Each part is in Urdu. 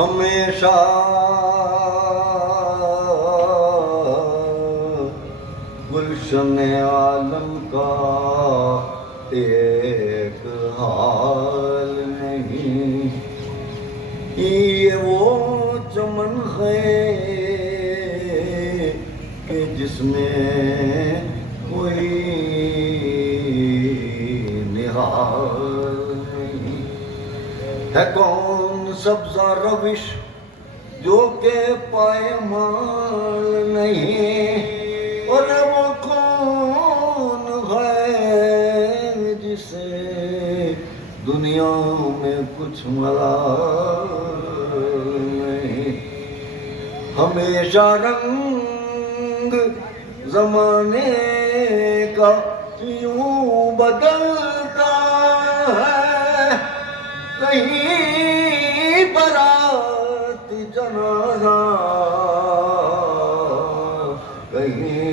ہمیشہ گلشن عالم کا ایک حال نہیں، یہ وہ چمن ہے کہ جس میں کوئی نہال نہیں، ہے کون سبزہ روش جو کہ پائمال نہیں، اور وہ کون ہے جسے دنیا میں کچھ ملال نہیں، ہمیشہ رنگ زمانے کا یوں بدلتا ہے، کہیں برات جنازہ کہیں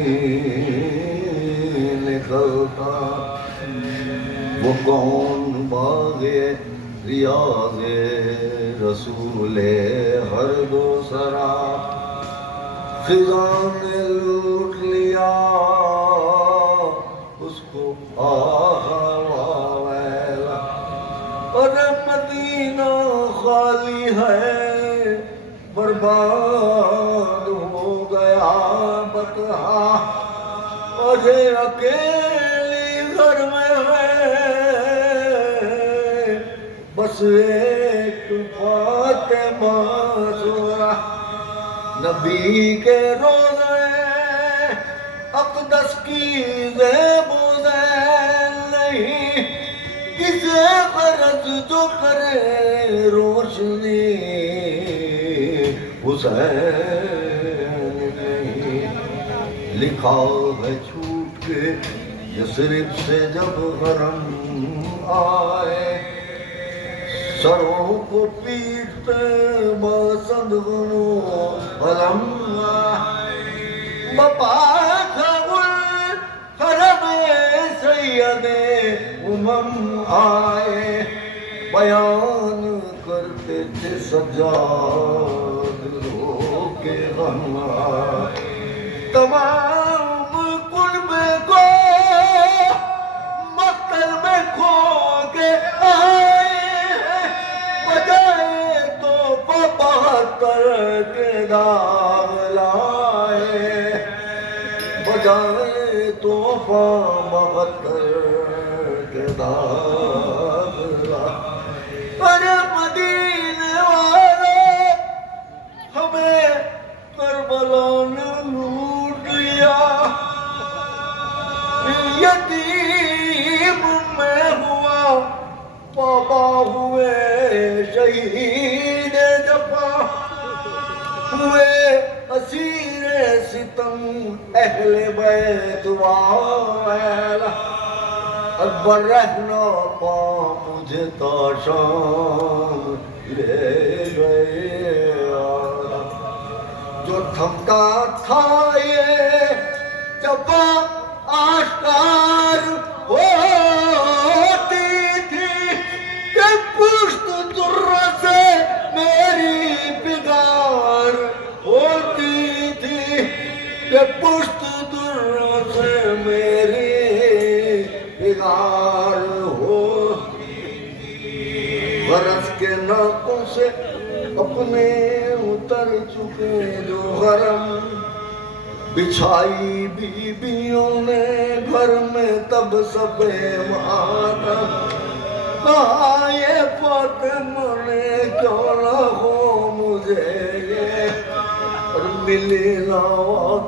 نکلتا، وہ کون باغ ریاض رسول ہر دو سرا خزاں نے لوٹ لیا اس کو ویلا، اور مدینہ خالی ہے برباد ہو گیا بطحا، اور اکیلی گھر میں ہے بس ایک فاطمہ زہرا، نبی کے روزے اقدس کی زیب و زیل نہیں، کسے غرض جو کرے روشنی حسین نہیں، لکھا ہے چھوٹ کے یثرب سے جب غرم آئے، سروں کو پیٹتے باسد غنو علم بپاک گل حرم سید امم آئے، بیان کرتے تھے سجاد رو کے غم تمام قلب کو مقتل میں کھو کے آئے، بجائے تو 72 کے داغ لائے، بجائے توفہ 72 کے داغ لائے، ارے مدینے والے ہمیں کربلا نے لوٹ لیا، یتیم میں ہوا بابا ہوئے شہید جفا، ہوئے اسیر ستم اہل بیت وائلہ، اکبر رہنا پا مجھے تا شام لے گئے، جو تھمتا تھا یہ جفا آشکار ہوتی تھی کہ پشت در سے میری بگار ہوتی تھی، کہ پشت در سے میری بگار ہوتی، غرض کے ناکوں سے اپنے اتر چکے جو غرم، بچھائی بیویوں نے گھر میں تب سب ماتم، کہا یہ فاطمہ نے کیوں نہ ہو مجھے یہ، اور ملی نہ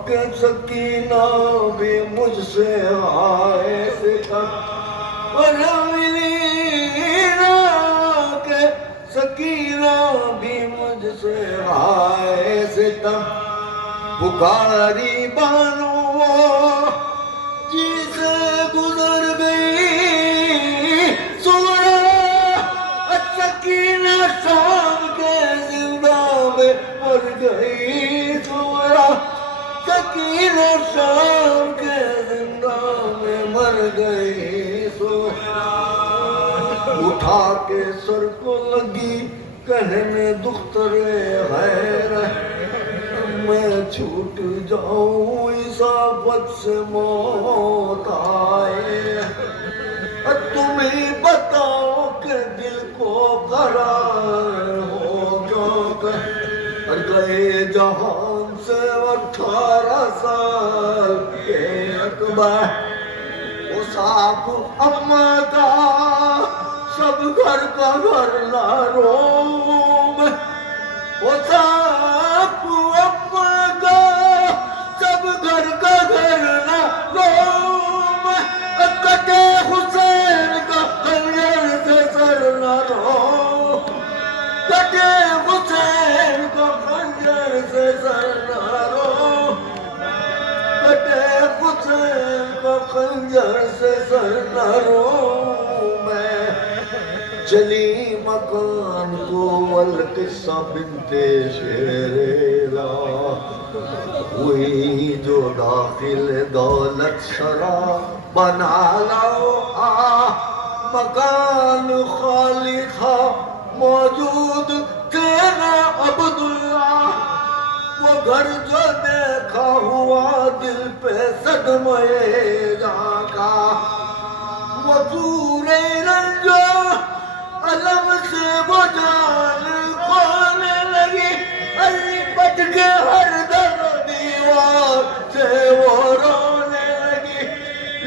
کہ سکینہ بھی مجھ سے آئے ستم، اور ملی نہ کہ سکینہ بھی مجھ سے آئے ستم، پکاری بانو جسے گزر گئی سورہ، سکینہ شام کے زندہ میں مر گئی سورہ، سکینہ شام کے زندہ میں مر گئی سورہ، اٹھا کے سر کو لگی کہنے دختر غیر میں چھوٹ جاؤں اس آفت سے موت آئے تم ہی بتاؤ کہ دل کو قرار ہو کیوں کہ گئے جہان سے 18 سال کے اکبر وہ صاحب اماں کا سب گھر کا گھر لاروم وہ صاحب اماں کا سب گھر کا گھر لاروم کٹے حسین کا خنجر سے سر نہ رو کٹے حسین کا خنجر سے سر نہ رو کٹے حسین کا خنجر سے سر نہ رو میں چلی مکان کو والقصہ بنت شیرلا وہی جو داخل دولت شرا بنا لاؤ مکان خالی تھا موجود تیرا عبداللہ وہ گھر جو دیکھا ہوا دل پہ صدمہ جہاں کا وہ پورے رنجو علم سے وہ جان کھونے لگی لپٹ کے ہر در دیوار سے وہ رونے لگی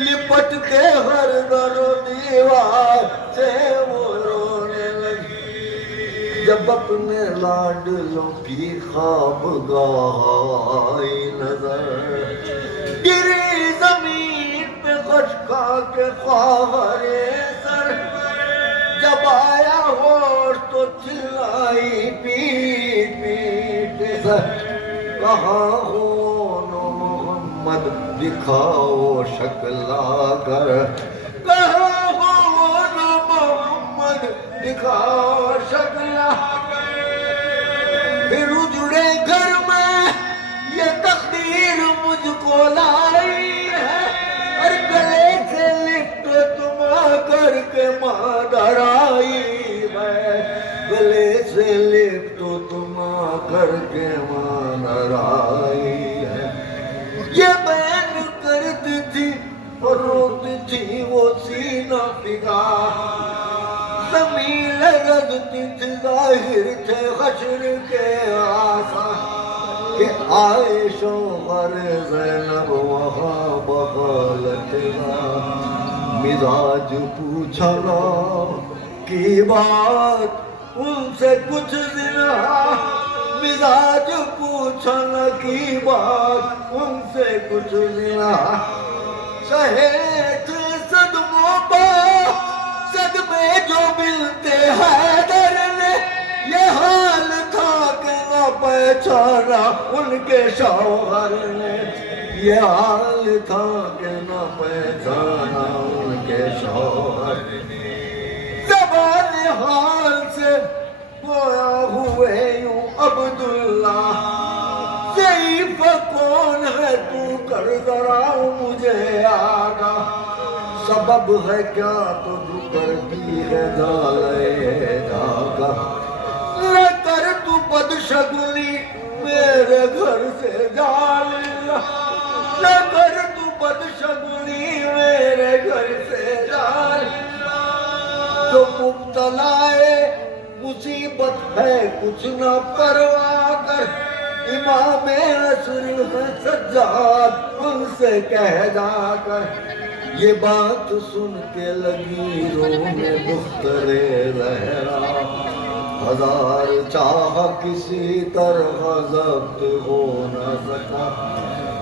لپٹ کے ہر در دیوار سے وہ رونے لگی جب اپنے لاڈلوں کی خوابگاہ آئی نظر گری زمین پہ خشکا کے خواہرے سر جب آیا ہوش تو چلائی پیٹ پیٹ سر کہاں ہو نو محمد دکھاؤ شکل آ کر کہاں ہو نو محمد دکھاؤ شکل آ کر پھر اجڑے گھر میں یہ تقدیر مجھ کو لائی ہے اور گلے سے لپٹ تم آ کر کے مادر آئی میں گلے سے لپٹ تم آ کر کے مادر آئی ہے یہ بین کرتی تھی اور روتی تھی وہ سینہ پگا زمین لرزتی تھی ظاہر تھے حشر کے آسان کہ آئے شوہر زینب وہاں بغلت مزاج پوچھنا کی بات ان سے کچھ زنا مزاج پوچھنا کی بات ان سے کچھ زنا سہے تھے صدموں پا صدمے جو ملتے حیدر نے یہ حال تھا کہ نہ پہچانا ان کے شوہر نے یہ حال تھا کہ نہ پہچانا ان کے شوہر نے زبان حال سے گویا ہوئے یوں عبداللہ ضعیف کون ہے تو کر ذرا مجھے آگا سبب ہے کیا تجھ کرتی ہے جالے جاگا نہ کر تو بدشگنی میرے گھر سے جالا نہ کر تو بدشگنی میرے گھر سے جالا جو مبتلا مصیبت ہے کچھ نہ پرواہ کر امام عصر ہے سجاد ان سے کہہ جا کر یہ بات سن کے لگی رونے دختر زہرا ہزار چاہ کسی طرح ضبط ہو نہ سکا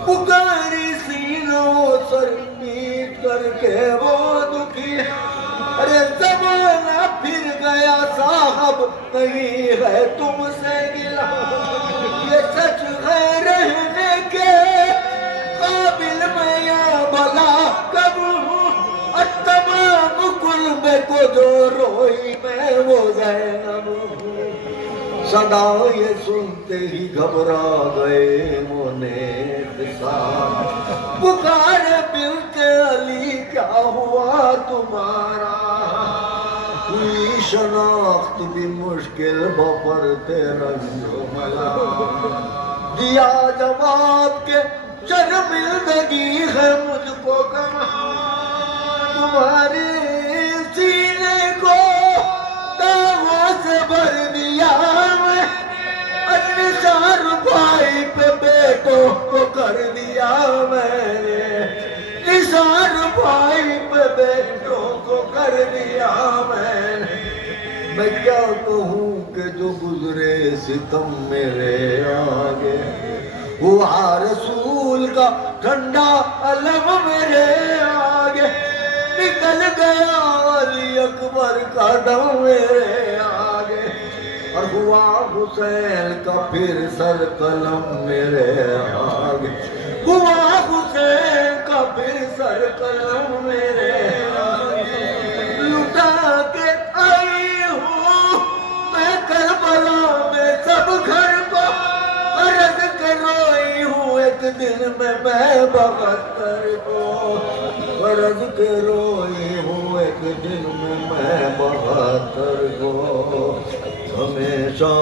پکاری سینوں سر پیٹ کر کے وہ دکھی ارے زمانہ پھر گیا صاحب نہیں ہے تم سے گلا یہ سچ ہے رہنے کے قابل میں یا بھلا کب ہوں تمام قلب کو جو روئی میں وہ زینب ہوں صدا یہ سنتے ہی گھبرا گئے مونے خسار پکار بنت علی کیا ہوا تمہارا ہوئی شناخت بھی مشکل بپر تیرا جو ملا دیا جواب کے شرمندگی ہے مجھ کو کم تمہارے سینے کو داغوں سے بھر دیا میں نثار بھائی پہ بیٹوں کو کر دیا میں نے نثار بھائی پہ بیٹوں کو کر دیا میں کیا کہوں کہ جو گزرے ستم میرے آگے ہوا رسول کا ٹھنڈا علم میرے آگے نکل گیا علی اکبر کا دم میرے آگے اور ہوا حسین کا پھر سر قلم میرے آگے ہوا حسین کا پھر سر قلم میرے آگے لٹا کے آئی ہوں میں کربلا میں سب گھر کو عرض کے روئی ہوں ایک دن میں 72 کو عرض کے روئی ہوں ایک دن میں 72 کو ہمیشہ